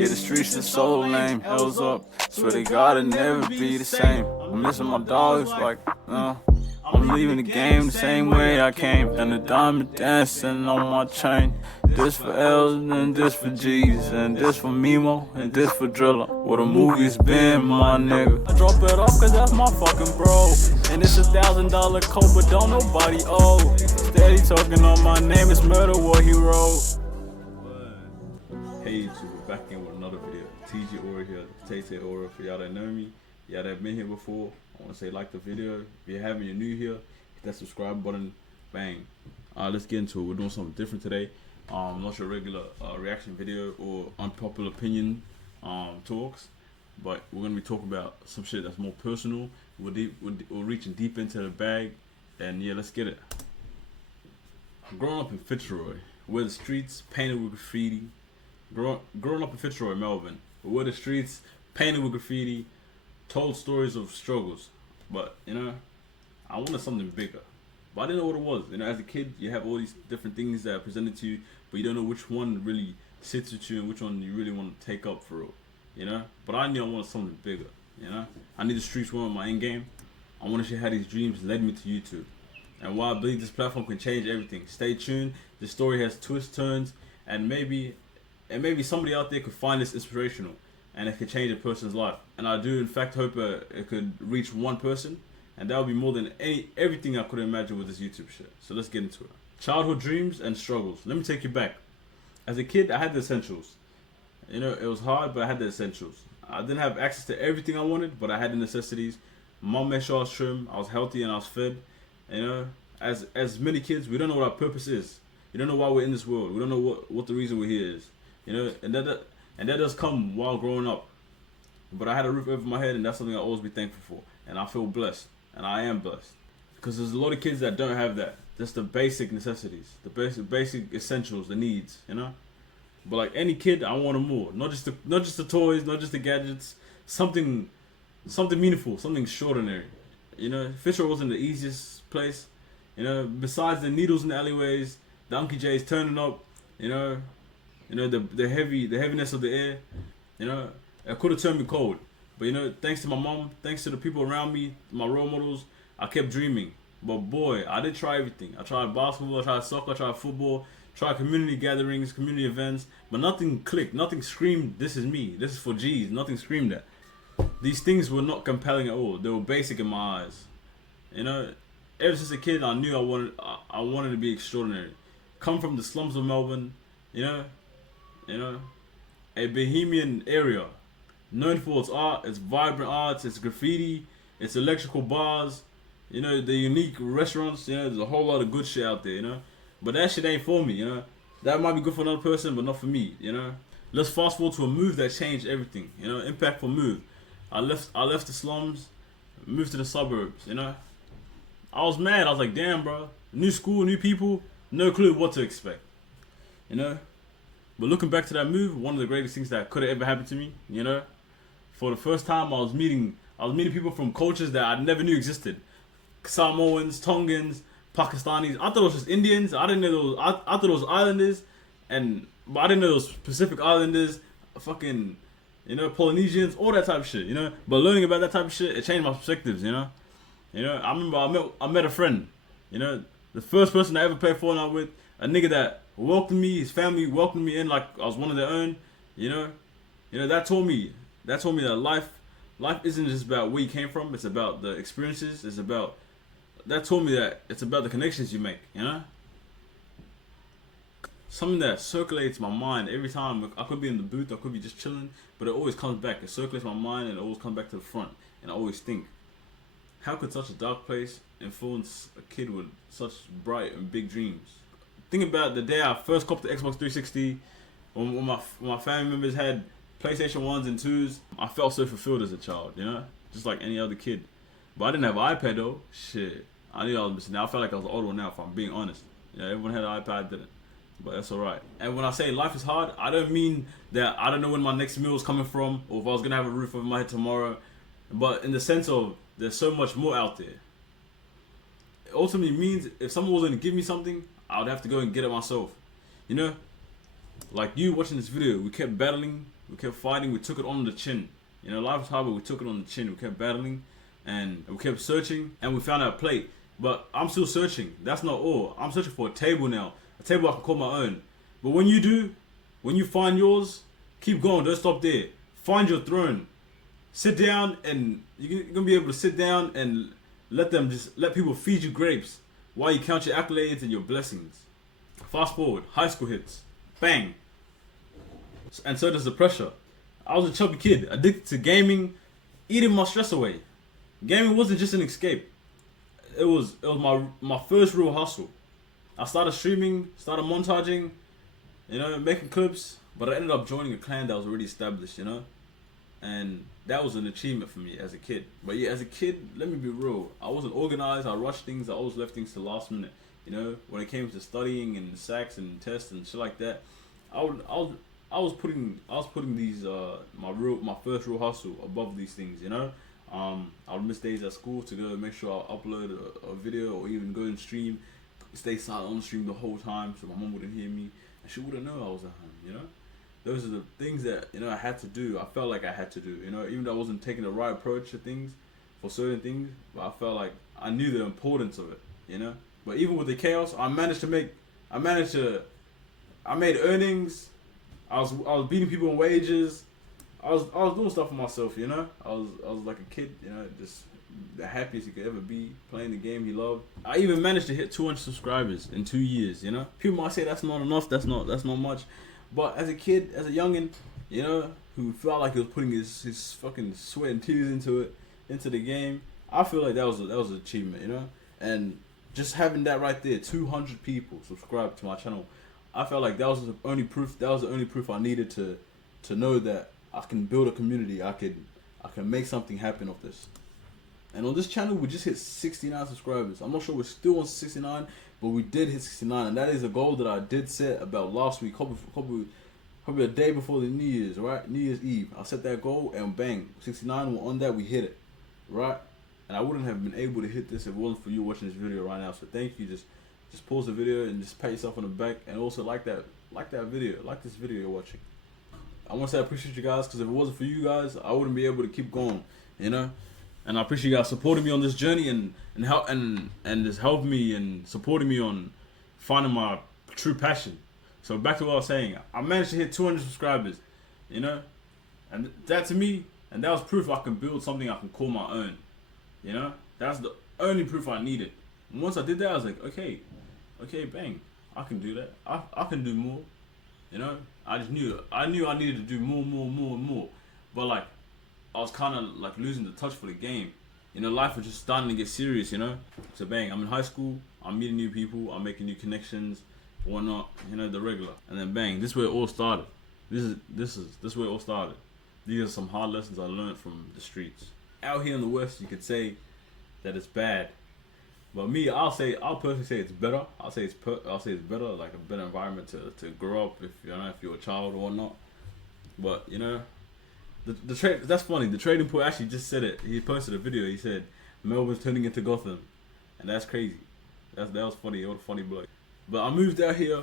Yeah, the streets are so lame. Hell's up. Swear to God, it'll never be the same. I'm missing my dogs, like, I'm leaving the game the same way I came. And the diamond dancing on my chain. This for L's and this for G's. And this for Memo and this for Drilla. Where the movies been, my nigga. I drop it off cause that's my fucking bro. And it's $1,000 coat, but don't nobody owe. Steady talking on my name, it's murder what he wrote. Hey YouTube, we're back in with another video. TG Aura here, Tay Aura. For y'all that know me, y'all that have been here before, I want to say like the video. If you haven't, you're new here, hit that subscribe button, bang. Let's get into it. We're doing something different today. Not your regular reaction video or unpopular opinion talks, but we're gonna be talking about some shit that's more personal. We're reaching deep into the bag, and yeah, let's get it. Growing up in Fitzroy, where the streets painted with graffiti. Growing up in Fitzroy, Melbourne, where the streets painted with graffiti, told stories of struggles, but you know, I wanted something bigger, but I didn't know what it was. You know, as a kid, you have all these different things that are presented to you, but you don't know which one really sits with you and which one you really want to take up for real. You know, but I knew I wanted something bigger. You know, I knew the streets weren't my end game. I want to share how these dreams led me to YouTube, and why I believe this platform can change everything. Stay tuned. The story has twists, turns, and maybe somebody out there could find this inspirational and it could change a person's life. And I do in fact hope it could reach one person, and that would be more than everything I could imagine with this YouTube shit. So let's get into it. Childhood dreams and struggles. Let me take you back. As a kid, I had the essentials. You know, it was hard, but I had the essentials. I didn't have access to everything I wanted, but I had the necessities. Mom made sure I was trim, I was healthy, and I was fed. You know, as many kids, we don't know what our purpose is. You don't know why we're in this world. We don't know what the reason we're here is. You know, and that does come while growing up. But I had a roof over my head, and that's something I'll always be thankful for. And I feel blessed, and I am blessed, because there's a lot of kids that don't have that. Just the basic necessities, the basic essentials, the needs. You know, but like any kid, I wanted more. Not just the toys, not just the gadgets. Something meaningful, something extraordinary. You know, Fisher wasn't the easiest place. You know, besides the needles in the alleyways, the Uncle J's turning up. You know, the heaviness of the air, you know, it could have turned me cold. But you know, thanks to my mom, thanks to the people around me, my role models, I kept dreaming. But boy, I did try everything. I tried basketball, I tried soccer, I tried football, tried community gatherings, community events, but nothing clicked, nothing screamed, this is me, this is for G's, nothing screamed that. These things were not compelling at all. They were basic in my eyes. You know, ever since a kid, I knew I wanted to be extraordinary. Come from the slums of Melbourne, you know, a bohemian area, known for its art, its vibrant arts, its graffiti, its electrical bars, you know, the unique restaurants. You know, there's a whole lot of good shit out there, you know, but that shit ain't for me. You know, that might be good for another person, but not for me. You know, let's fast forward to a move that changed everything. You know, impactful move. I left the slums, moved to the suburbs. You know, I was mad. I was like, damn, bro, new school, new people, no clue what to expect. You know. But looking back to that move, one of the greatest things that could have ever happened to me, you know, for the first time I was meeting people from cultures that I never knew existed. Samoans, Tongans, Pakistanis. I thought it was just Indians. I didn't know those. I thought it was islanders, but I didn't know those Pacific Islanders, fucking, you know, Polynesians, all that type of shit, you know. But learning about that type of shit, it changed my perspectives, you know. I remember I met a friend, you know, the first person I ever played Fortnite with, a nigga that welcomed me, his family welcomed me in like I was one of their own, you know, that told me that life isn't just about where you came from, it's about the experiences, that told me that it's about the connections you make, you know. Something that circulates my mind every time. I could be in the booth, I could be just chilling, but it always comes back. It circulates my mind and it always comes back to the front, and I always think, how could such a dark place influence a kid with such bright and big dreams? Think about the day I first copped the Xbox 360, when my family members had PlayStation 1s and 2s. I felt so fulfilled as a child, you know, just like any other kid. But I didn't have an iPad though. Shit, I knew I was missing out. I felt like I was the old one now, if I'm being honest. Yeah, everyone had an iPad, I didn't. But that's alright. And when I say life is hard, I don't mean that I don't know when my next meal is coming from, or if I was gonna have a roof over my head tomorrow. But in the sense of there's so much more out there. It ultimately means if someone was gonna give me something, I would have to go and get it myself. You know, Like you watching this video, we kept battling, we kept fighting, we took it on the chin. You know, life was hard, but we took it on the chin. We kept battling, and we kept searching, and we found our plate. But I'm still searching. That's not all. I'm searching for a table now, a table I can call my own. But when you do, when you find yours, keep going. Don't stop there. Find your throne. Sit down, and you're gonna be able to sit down and let people feed you grapes while you count your accolades and your blessings. Fast forward, high school hits, bang. And so does the pressure. I was a chubby kid, addicted to gaming, eating my stress away. Gaming wasn't just an escape. It was my first real hustle. I started streaming, started montaging, you know, making clips, but I ended up joining a clan that was already established, you know? And that was an achievement for me as a kid. But yeah, as a kid, let me be real, I wasn't organized, I rushed things, I always left things to the last minute. You know, when it came to studying and sacks and tests and shit like that, I was putting these my first real hustle above these things, you know. I would miss days at school to go make sure I upload a video or even go and stream, stay silent on the stream the whole time so my mom wouldn't hear me and she wouldn't know I was at home, you know. Those are the things that, you know, I had to do. I felt like I had to do, you know, even though I wasn't taking the right approach to things for certain things, but I felt like I knew the importance of it, you know. But even with the chaos, I made earnings. I was beating people on wages. I was doing stuff for myself, you know. I was like a kid, you know, just the happiest he could ever be, playing the game he loved. I even managed to hit 200 subscribers in 2 years, you know. People might say that's not enough, that's not much, but as a kid, as a youngin, you know, who felt like he was putting his fucking sweat and tears into the game, I feel like that was an achievement, you know. And just having that right there, 200 people subscribed to my channel, I felt like that was the only proof I needed to know that I can build a community. I can make something happen of this. And on this channel, we just hit 69 subscribers. I'm not sure we're still on 69, but we did hit 69, and that is a goal that I did set about last week, probably a day before the New Year's, right? New Year's Eve. I set that goal, and bang, 69. We're on that. We hit it, right? And I wouldn't have been able to hit this if it wasn't for you watching this video right now. So thank you. Just pause the video and just pat yourself on the back, and also like that video, like this video you're watching. I want to say I appreciate you guys, because if it wasn't for you guys, I wouldn't be able to keep going, you know. And I appreciate you guys supporting me on this journey and just helping me and supporting me on finding my true passion. So back to what I was saying, I managed to hit 200 subscribers, you know, and that to me, and that was proof I can build something I can call my own, you know. That's the only proof I needed. And once I did that, I was like, okay, bang, I can do that. I can do more, you know. I knew I needed to do more, but like, I was kind of like losing the touch for the game. You know, life was just starting to get serious, you know. So bang, I'm in high school, I'm meeting new people, I'm making new connections, whatnot, you know, the regular. And then bang, this is where it all started. This is where it all started. These are some hard lessons I learned from the streets. Out here in the West, you could say that it's bad, but me, I'll personally say it's better. I'll say it's better, like a better environment to grow up if you're a child or whatnot. But you know, the trade, that's funny. The trading pool actually just said it. He posted a video. He said Melbourne's turning into Gotham, and that's crazy. That was funny. It was a funny bloke. But I moved out here.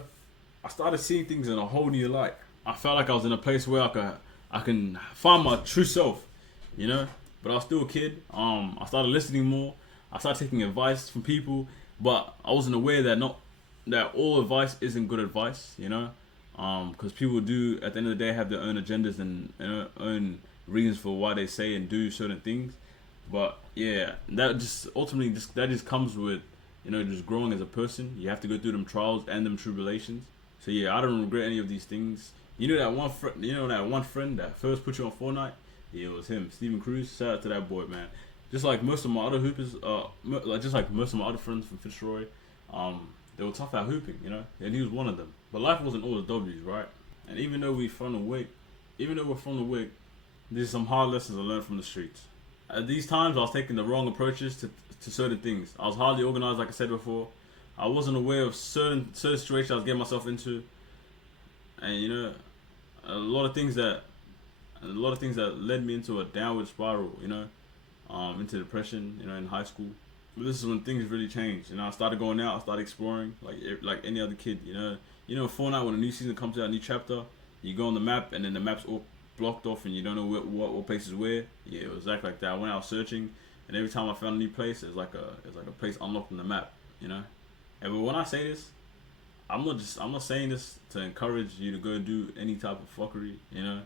I started seeing things in a whole new light. I felt like I was in a place where I can find my true self, you know. But I was still a kid. I started listening more. I started taking advice from people, but I wasn't aware that all advice isn't good advice, you know. Because people do, at the end of the day, have their own agendas and own reasons for why they say and do certain things. But yeah, that just ultimately comes with, you know, just growing as a person. You have to go through them trials and them tribulations. So yeah, I don't regret any of these things. You know that one friend that first put you on Fortnite? Yeah, it was him, Steven Cruz. Shout out to that boy, man. Just like most of my other hoopers, just like most of my other friends from Fitzroy, they were tough at hooping, you know, and he was one of them. But life wasn't all the W's, right? And even though we're from the WIC, there's some hard lessons I learned from the streets. At these times, I was taking the wrong approaches to certain things. I was hardly organized, like I said before. I wasn't aware of certain situations I was getting myself into, and you know, a lot of things that led me into a downward spiral, you know, into depression, you know, in high school. But this is when things really changed. You know, I started going out, I started exploring like any other kid. You know, Fortnite, when a new season comes out, a new chapter, you go on the map and then the map's all blocked off and you don't know what place is where. Yeah, it was exactly like that. I went out searching, and every time I found a new place, it's like a place unlocked on the map. You know, and but when I say this, I'm not saying this to encourage you to go do any type of fuckery, you know,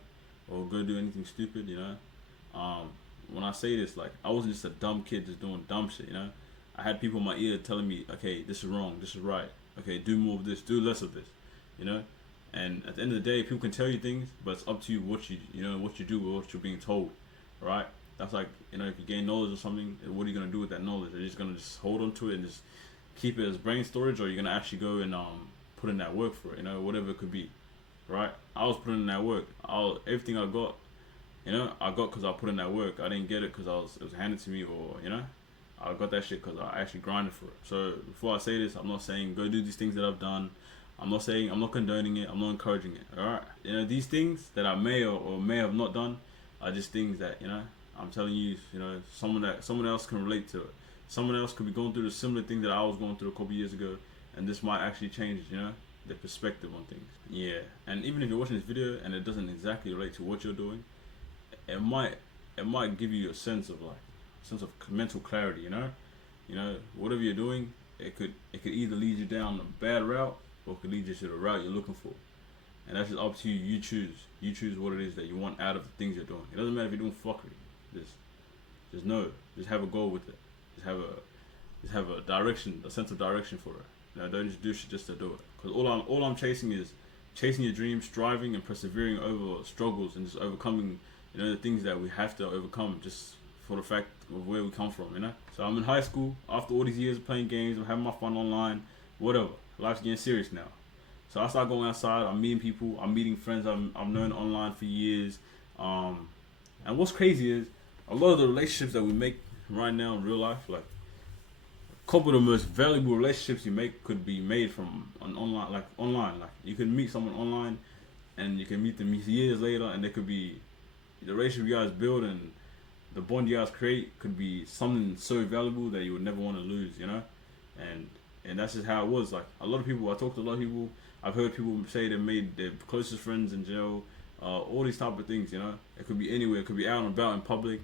or go do anything stupid, you know. When I say this, like, I wasn't just a dumb kid just doing dumb shit, you know. I had people in my ear telling me, okay, this is wrong, this is right, okay, do more of this, do less of this, you know. And at the end of the day, people can tell you things, but it's up to you what you do with what you're being told, right? That's like, you know, if you gain knowledge or something, what are you gonna do with that knowledge? Are you just gonna just hold on to it and just keep it as brain storage, or are you gonna actually go and put in that work for it, you know, whatever it could be, right? I was putting in that work. Everything I got, you know, I got because I put in that work. I didn't get it because it was handed to me, or, you know, I got that shit because I actually grinded for it. So before I say this, I'm not saying go do these things that I've done. I'm not condoning it. I'm not encouraging it. All right, you know, these things that I may or may have not done are just things that, you know, I'm telling you, you know, someone else can relate to it. Someone else could be going through the similar thing that I was going through a couple years ago, and this might actually change, you know, their perspective on things. Yeah, and even if you're watching this video and it doesn't exactly relate to what you're doing, it might give you a sense of mental clarity, you know, whatever you're doing, it could either lead you down a bad route or it could lead you to the route you're looking for, and that's just up to you. You choose what it is that you want out of the things you're doing. It doesn't matter if you're doing fuckery. Just have a goal with it. Just have a direction, a sense of direction for it. You know, don't just do shit just to do it. Because all I'm chasing is chasing your dreams, striving and persevering over struggles, and just overcoming, you know, the things that we have to overcome just for the fact of where we come from, you know. So I'm in high school. After all these years of playing games, I'm having my fun online, whatever. Life's getting serious now. So I start going outside. I'm meeting people. I'm meeting friends I've known online for years. And what's crazy is a lot of the relationships that we make right now in real life, like, a couple of the most valuable relationships you make could be made from online. Like you can meet someone online, and you can meet them years later, and there could be the relationship you guys build and the bond you guys create could be something so valuable that you would never want to lose, you know. And that's just how it was. Like, a lot of people, I talked to a lot of people. I've heard people say they made their closest friends in jail. All these type of things, you know. It could be anywhere. It could be out and about in public.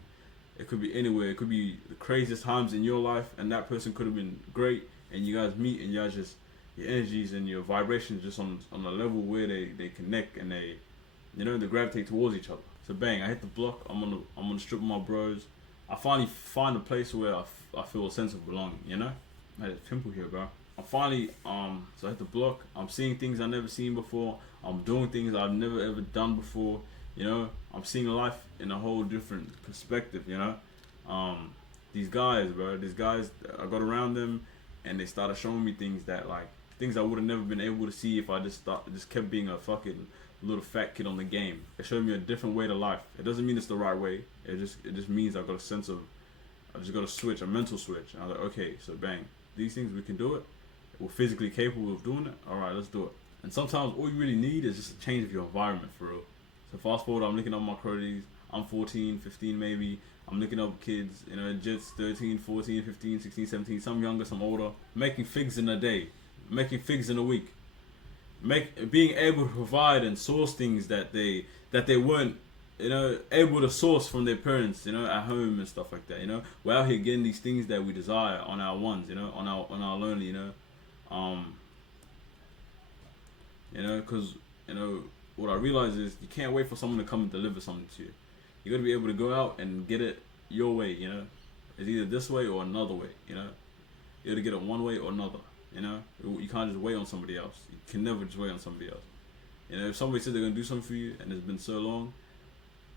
It could be anywhere. It could be the craziest times in your life, and that person could have been great, and you guys meet, and you guys just, your energies and your vibrations just on a level where they connect, and they, you know, they gravitate towards each other. So bang, I hit the block. I'm on the strip with my bros. I finally find a place where I feel a sense of belonging, you know. I had a pimple here, bro. I finally so I hit the block. I'm seeing things I've never seen before. I'm doing things I've never ever done before. You know, I'm seeing life in a whole different perspective, you know. These guys, I got around them, and they started showing me things I would have never been able to see if I just kept being a fucking little fat kid on the game. It showed me a different way to life. It doesn't mean it's the right way. It just means I got a sense of, I just got a switch, a mental switch. And I was like, okay, so bang, these things, we can do it. We're physically capable of doing it. All right, let's do it. And sometimes all you really need is just a change of your environment, for real. So fast forward, I'm looking up my cronies. I'm 14, 15 maybe. I'm looking up kids, you know, just 13, 14, 15, 16, 17, some younger, some older, making figs in a day, making figs in a week, being able to provide and source things that they weren't, you know, able to source from their parents, you know, at home and stuff like that. You know, we're out here getting these things that we desire on our ones, you know, on our lonely, you know, because, you know, what I realize is you can't wait for someone to come and deliver something to you. You got to be able to go out and get it your way, you know. It's either this way or another way, you know. You got to get it one way or another, you know. You can't just wait on somebody else. You can never just wait on somebody else. You know, if somebody says they're going to do something for you and it's been so long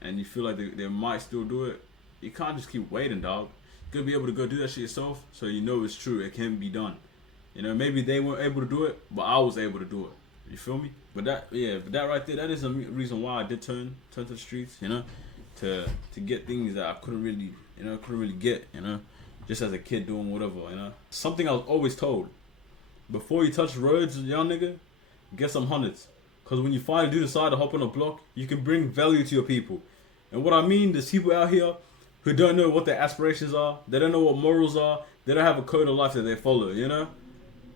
and you feel like they might still do it, you can't just keep waiting, dog. You got to be able to go do that shit yourself so you know it's true. It can be done. You know, maybe they weren't able to do it, but I was able to do it. You feel me? But that right there, that is a reason why I did turn to the streets, you know, to get things that I couldn't really get, you know, just as a kid doing whatever, you know. Something I was always told: before you touch roads, young nigga, get some hundreds, cause when you finally do decide to hop on a block, you can bring value to your people. And what I mean, there's people out here who don't know what their aspirations are. They don't know what morals are. they don't have a code of life that they follow, you know?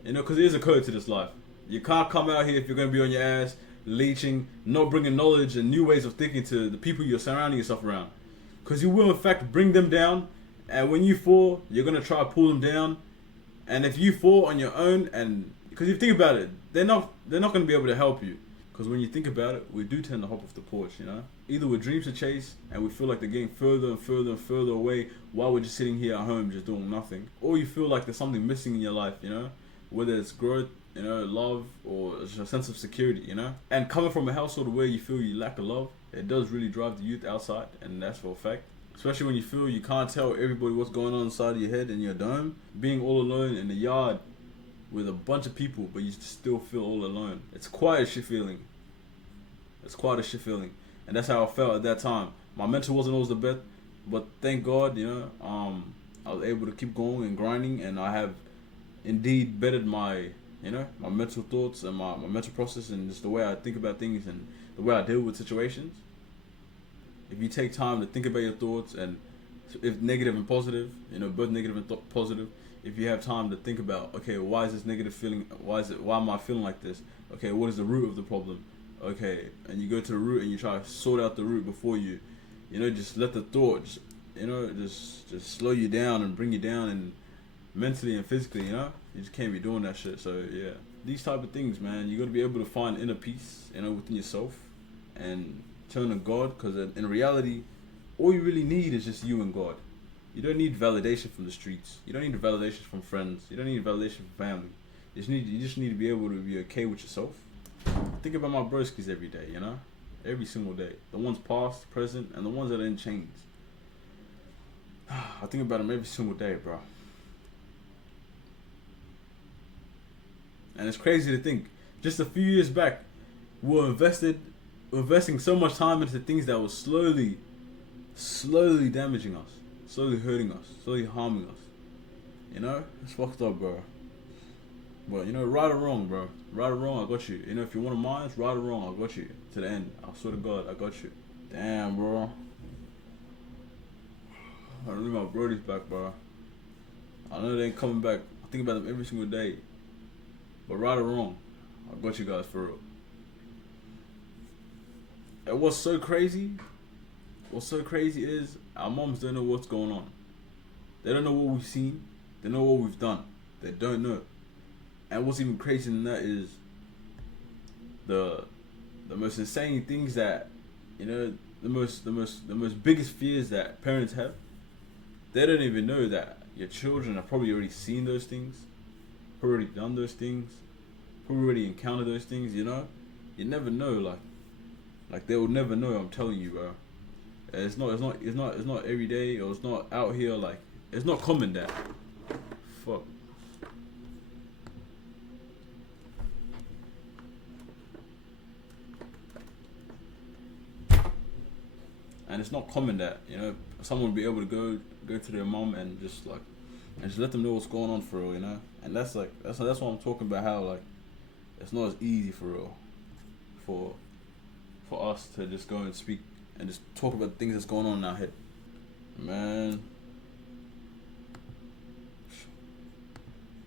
Because there is a code to this life. You can't come out here if you're going to be on your ass, leeching, not bringing knowledge and new ways of thinking to the people you're surrounding yourself around. Because you will, in fact, bring them down, and when you fall, you're going to try to pull them down. And if you fall on your own, and because if you think about it, they're not going to be able to help you. Because when you think about it, we do tend to hop off the porch, you know? Either with dreams to chase, and we feel like they're getting further and further and further away while we're just sitting here at home just doing nothing. Or you feel like there's something missing in your life, you know? Whether it's growth, you know, love, or just a sense of security, you know? And coming from a household where you feel you lack a love, it does really drive the youth outside, and that's for a fact. Especially when you feel you can't tell everybody what's going on inside of your head and your dome. Being all alone in the yard with a bunch of people, but you still feel all alone. It's quite a shit feeling. It's quite a shit feeling. And that's how I felt at that time. My mental wasn't always the best, but thank God, you know, I was able to keep going and grinding, and I have indeed bettered my, you know, my mental thoughts and my mental process and just the way I think about things and the way I deal with situations. If you take time to think about your thoughts, and if negative and positive, you know, both negative and positive, if you have time to think about, okay, why is this negative feeling, why am I feeling like this? Okay, what is the root of the problem? Okay, and you go to the root and you try to sort out the root before you know, just let the thought, just slow you down and bring you down, and mentally and physically, you know, you just can't be doing that shit. So yeah, these type of things, man, you got to be able to find inner peace, you know, within yourself, and turn to God, because in reality, all you really need is just you and God. You don't need validation from the streets. You don't need validation from friends. You don't need validation from family. You just need to be able to be okay with yourself. Think about my broskies every day, you know? Every single day. The ones past, present, and the ones that are in chains. I think about them every single day, bro. And it's crazy to think, just a few years back, we were investing so much time into things that were slowly damaging us, slowly hurting us, slowly harming us. You know? It's fucked up, bro. But, you know, right or wrong, bro. Right or wrong, I got you. You know, if you want to mind, right or wrong, I got you. To the end. I swear to God, I got you. Damn, bro. I really my brody's back, bro. I know they ain't coming back. I think about them every single day. But right or wrong, I got you guys for real. And what's so crazy is our moms don't know what's going on. They don't know what we've seen. They know what we've done. They don't know. And what's even crazier than that is the most insane things that, you know, the most biggest fears that parents have. They don't even know that your children have probably already seen those things, already done those things, probably already encountered those things. You know, you never know. Like they will never know. I'm telling you, bro. It's not every day, or it's not out here. Like, it's not common that. Fuck. And it's not common that, you know, someone will be able to go to their mom and just let them know what's going on for real, you know. And that's what I'm talking about, how like it's not as easy for real for us to just go and speak and just talk about things that's going on in our head. Man,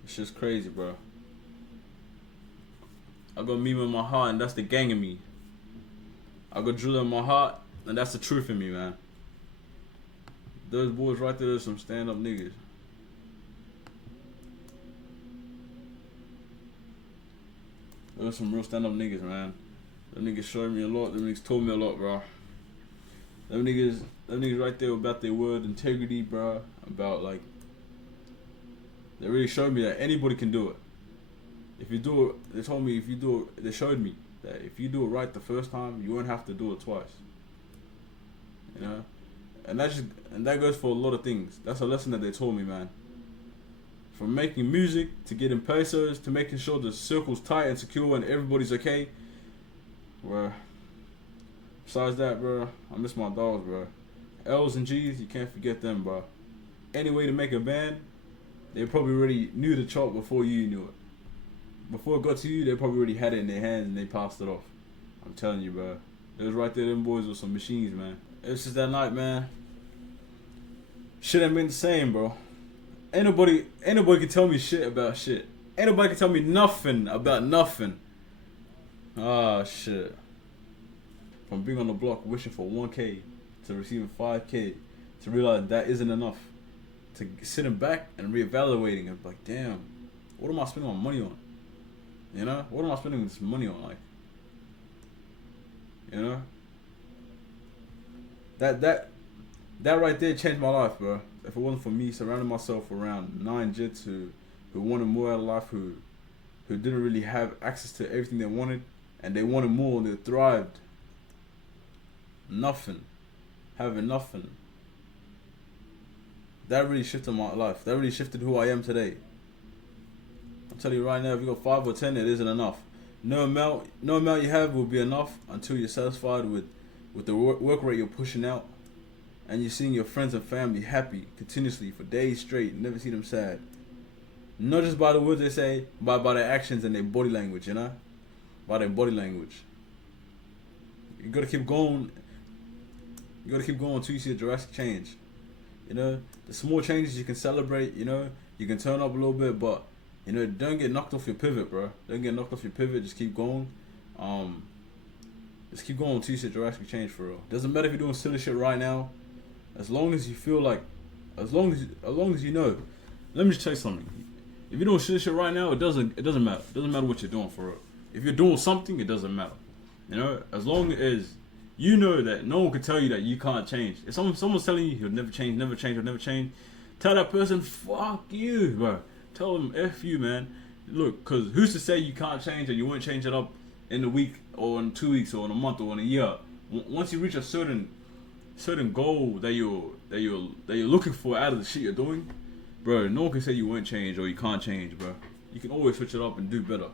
it's just crazy, bro. I got Memo in my heart, and that's the gang in me. I got Drilla in my heart, and that's the truth in me, man. Those boys right there are some stand-up niggas. Those are some real stand-up niggas, man. Them niggas showed me a lot. Them niggas told me a lot, bro. Them niggas right there about their word, integrity, bro. About, like, they really showed me that anybody can do it. If you do it, they told me they showed me that if you do it right the first time, you won't have to do it twice. You know? And that goes for a lot of things. That's a lesson that they told me, man. From making music, to getting pesos, to making sure the circle's tight and secure and everybody's okay. Bro. Besides that, bro, I miss my dogs, bro. L's and G's, you can't forget them, bro. Any way to make a band, they probably already knew the chart before you knew it. Before it got to you, they probably already had it in their hands and they passed it off. I'm telling you, bro. It was right there, them boys were some machines, man. It was just that night, man. Shit ain't been the same, bro. Ain't nobody can tell me shit about shit. Ain't nobody can tell me nothing about nothing. Ah, shit. From being on the block wishing for 1K to receiving 5K to realize that isn't enough. To sitting back and reevaluating and like, damn, what am I spending my money on? You know? What am I spending this money on? Like, you know? That right there changed my life, bro. If it wasn't for me surrounding myself around 9 jits who wanted more out of life, who didn't really have access to everything they wanted, and they wanted more and they thrived. Having nothing. That really shifted my life. That really shifted who I am today. I'm telling you right now, if you got 5 or 10, it isn't enough. No amount you have will be enough until you're satisfied with the work rate you're pushing out, and you're seeing your friends and family happy continuously for days straight. You never see them sad. Not just by the words they say, but by their actions and their body language, you know? By their body language. You gotta keep going. You gotta keep going until you see a drastic change. You know, the small changes you can celebrate, you know, you can turn up a little bit, but, you know, don't get knocked off your pivot, bro. Don't get knocked off your pivot, just keep going. Just keep going until you see a drastic change, for real. Doesn't matter if you're doing silly shit right now, as long as you feel like, as long as you know. Let me just tell you something. If you're doing silly shit right now, it doesn't matter. It doesn't matter what you're doing, for real. If you're doing something, it doesn't matter. You know, as long as you know that no one can tell you that you can't change. If someone's telling you he'll never change, tell that person, fuck you, bro. Tell them, F you, man. Look, because who's to say you can't change and you won't change it up in a week or in 2 weeks or in a month or in a year? Once you reach a certain goal that you're looking for out of the shit you're doing, bro, no one can say you won't change or you can't change, bro. You can always switch it up and do better.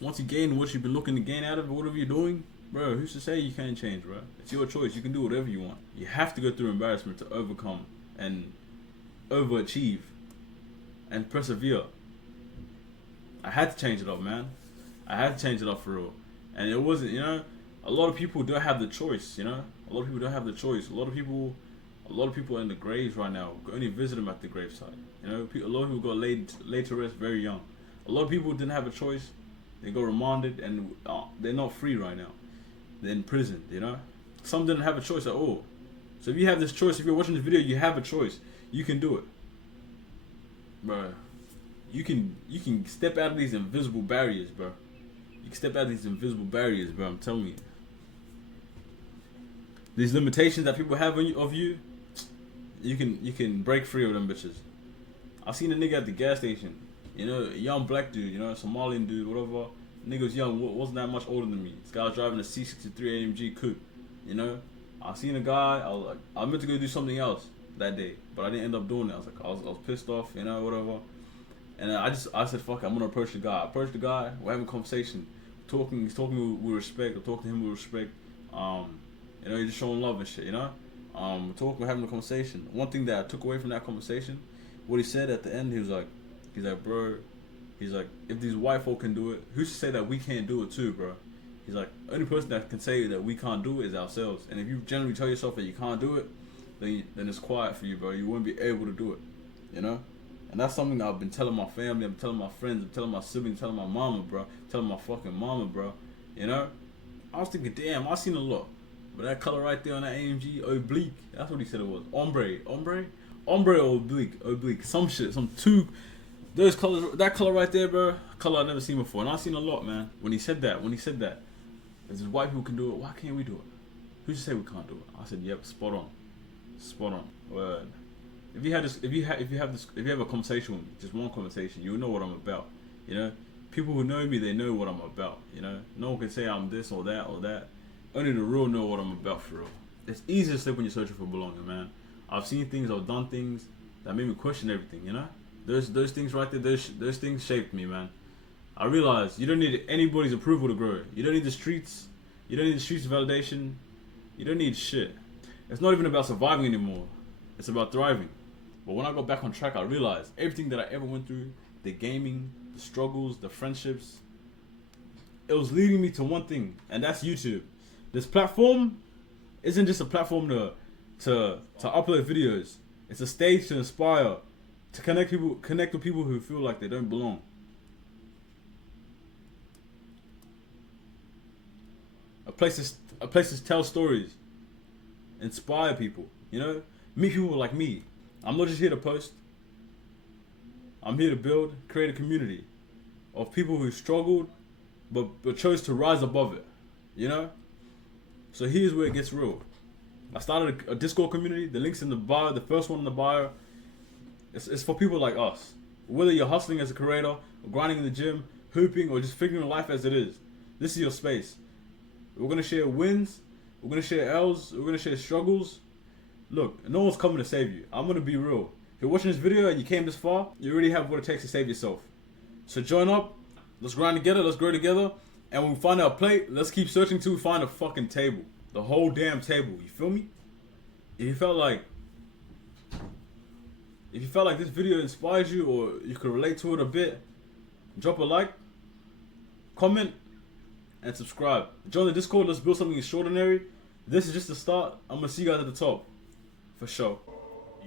Once you gain what you've been looking to gain out of it, whatever you're doing, bro, who's to say you can't change, bro? It's your choice. You can do whatever you want. You have to go through embarrassment to overcome and overachieve and persevere. I had to change it up, man. I had to change it up, for real. And it wasn't, you know, a lot of people don't have the choice, you know? A lot of people don't have the choice. A lot of people are in the graves right now. Only visit them at the graveside. You know, a lot of people got laid to rest very young. A lot of people didn't have a choice. They got remanded and they're not free right now. They're in prison, you know? Some didn't have a choice at all. So if you have this choice, if you're watching this video, you have a choice. You can do it. Bro, you can step out of these invisible barriers, bro. You can step out of these invisible barriers, bro. I'm telling you. These limitations that people have of you, you can break free of them bitches. I seen a nigga at the gas station, you know, a young black dude, you know, Somalian dude, whatever. Nigga was young, wasn't that much older than me. This guy was driving a C63 AMG coupe, you know. I seen a guy, I meant to go do something else that day, but I didn't end up doing it. I was pissed off, you know, whatever. And I said, fuck it, I'm gonna approach the guy. I approached the guy, we're having a conversation, he's talking with respect, I talk to him with respect. You know, he's just showing love and shit, you know. We're having a conversation. One thing that I took away from that conversation, what he said at the end, he's like, bro, he's like, if these white folk can do it, who's to say that we can't do it too, bro? He's like, the only person that can say that we can't do it is ourselves. And if you generally tell yourself that you can't do it, then it's quiet for you, bro. You won't be able to do it, you know. And that's something that I've been telling my family, I'm telling my friends, I'm telling my siblings, telling my mama, bro, telling my fucking mama, bro. You know, I was thinking, damn, I seen a lot. But that color right there on that AMG, oblique, that's what he said it was. Ombre or oblique, some shit, those colors, that color right there, bro, color I've never seen before. And I've seen a lot, man. When he said that, if white people can do it, why can't we do it? Who should say we can't do it? I said, yep, spot on. Word. If you have a conversation with me, just one conversation, you'll know what I'm about. You know, people who know me, they know what I'm about. You know, no one can say I'm this or that or that. Only the real know what I'm about, for real. It's easy to slip when you're searching for belonging, man. I've seen things, I've done things that made me question everything. You know, those things right there, those things shaped me, man. I realized you don't need anybody's approval to grow. You don't need the streets. You don't need the streets validation. You don't need shit. It's not even about surviving anymore. It's about thriving. But when I got back on track, I realized everything that I ever went through, the gaming, the struggles, the friendships, it was leading me to one thing, and that's YouTube. This platform isn't just a platform to upload videos. It's a stage to inspire to connect with people who feel like they don't belong. A place to tell stories, inspire people, you know, meet people like me. I'm not just here to post. I'm here to build, create a community of people who struggled but chose to rise above it, you know? So here's where it gets real. I started a Discord community. The link's in the bio, the first one in the bio. It's for people like us. Whether you're hustling as a creator, or grinding in the gym, hooping, or just figuring life as it is. This is your space. We're gonna share wins, we're gonna share L's, we're gonna share struggles. Look, no one's coming to save you. I'm gonna be real. If you're watching this video and you came this far, you already have what it takes to save yourself. So join up, let's grind together, let's grow together, and when we find our plate, let's keep searching till we find a fucking table. The whole damn table, you feel me? If you felt like this video inspires you or you could relate to it a bit, drop a like, comment, and subscribe. Join the Discord, let's build something extraordinary. This is just the start. I'm gonna see you guys at the top. For sure.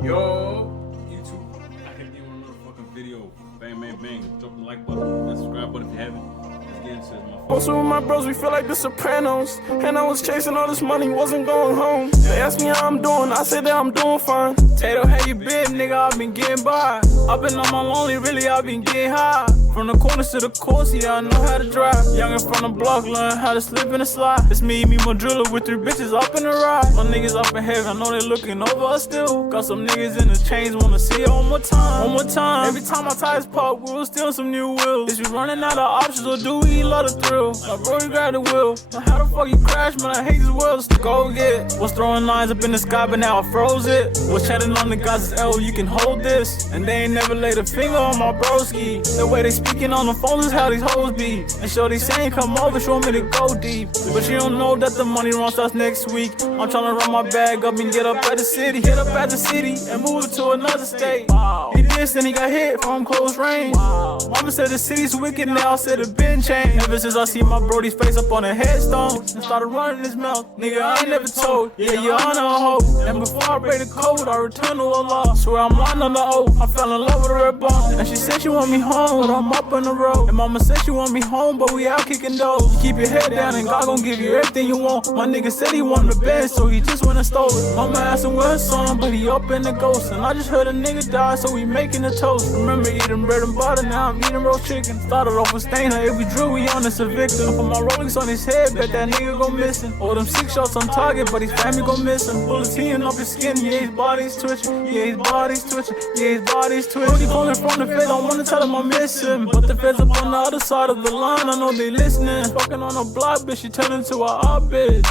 Yo, YouTube, I can do another fucking video. Bang, bang, bang. Drop the like button, and subscribe button if you haven't. Let's get into it, motherfucker. Also with my bros, we feel like the Sopranos. And I was chasing all this money, wasn't going home. They asked me how I'm doing, I said that I'm doing fine. Tato, how you been, nigga? I've been getting by. I've been on my lonely, really, I've been getting high. From the corners to the course, yeah, I know how to drive. Young and from the block, learn how to slip and slide. It's me, Memo, Drilla with 3 bitches up in the ride. My niggas up in heaven, I know they looking over us still. Got some niggas in the chains, wanna see it one more time. One more time. Every time my tires pop, we'll steal some new wheels. Is we running out of options or do we love the thrill? My bro, you grab the wheel. Now how the fuck you crash, man? I hate this world. Go get. Was throwing lines up in the sky, but now I froze it. Was chatting on the guys' L, you can hold this. And they ain't never laid a finger on my broski. The way they speaking on the phone is how these hoes be. And shorty saying come over, show me to go deep. But you don't know that the money run starts next week. I'm trying to run my bag up and get up at the city. Get up at the city and move it to another state. Wow. He did, and he got hit from close range. Wow. Mama said the city's wicked now, said it been changed. Ever since I see my brody's face up on a headstone and started running his mouth. Nigga, I ain't never told. Yeah, you're on a hoe. And before I break the code, I return to Allah. Swear I'm lying on the oath. I fell in love with a red bone. And she said she want me home, but I'm up on the road. And mama said she want me home, but we out kicking doors. You keep your head down and God gon' give you everything you want. My nigga said he wanted the best, so he just went and stole it. Mama asked him where his son, but he up in the ghost. And I just heard a nigga die, so we making a toast. Remember eating bread and butter, now I'm eating roast chicken. Started off with Stainer, if we drew, we honest a victim. Put my Rolex on his head, bet that nigga go missing. All them 6 shots on target, but his family go missing. Bullets teeing up his skin, yeah, his body's twitching. Yeah, his body's twitching, yeah, his body's twitching. He calling from the feds, I wanna tell him I miss him. But the feds up on the other side of the line, I know they listening. Fucking on a block, bitch, she turned into a odd bitch.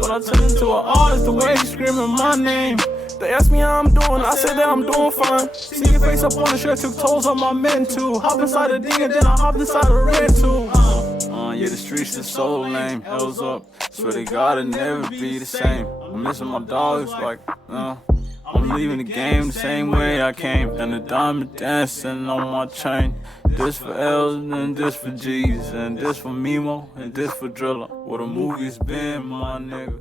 But I turned into a artist, the way she screaming my name. They asked me how I'm doing, I said that I'm doing fine. See your face up on the shirt, took tolls on my men too. Hop inside the ding and then I hopped inside the red too. Yeah, the streets is so lame, L's up. Swear to God, it'll never be the same. I'm missing my dogs, like, I'm leaving the game the same way I came. And the diamond dancing on my chain. This for L's and this for G's. And this for Memo and this for Drilla. Where the movies been, my nigga.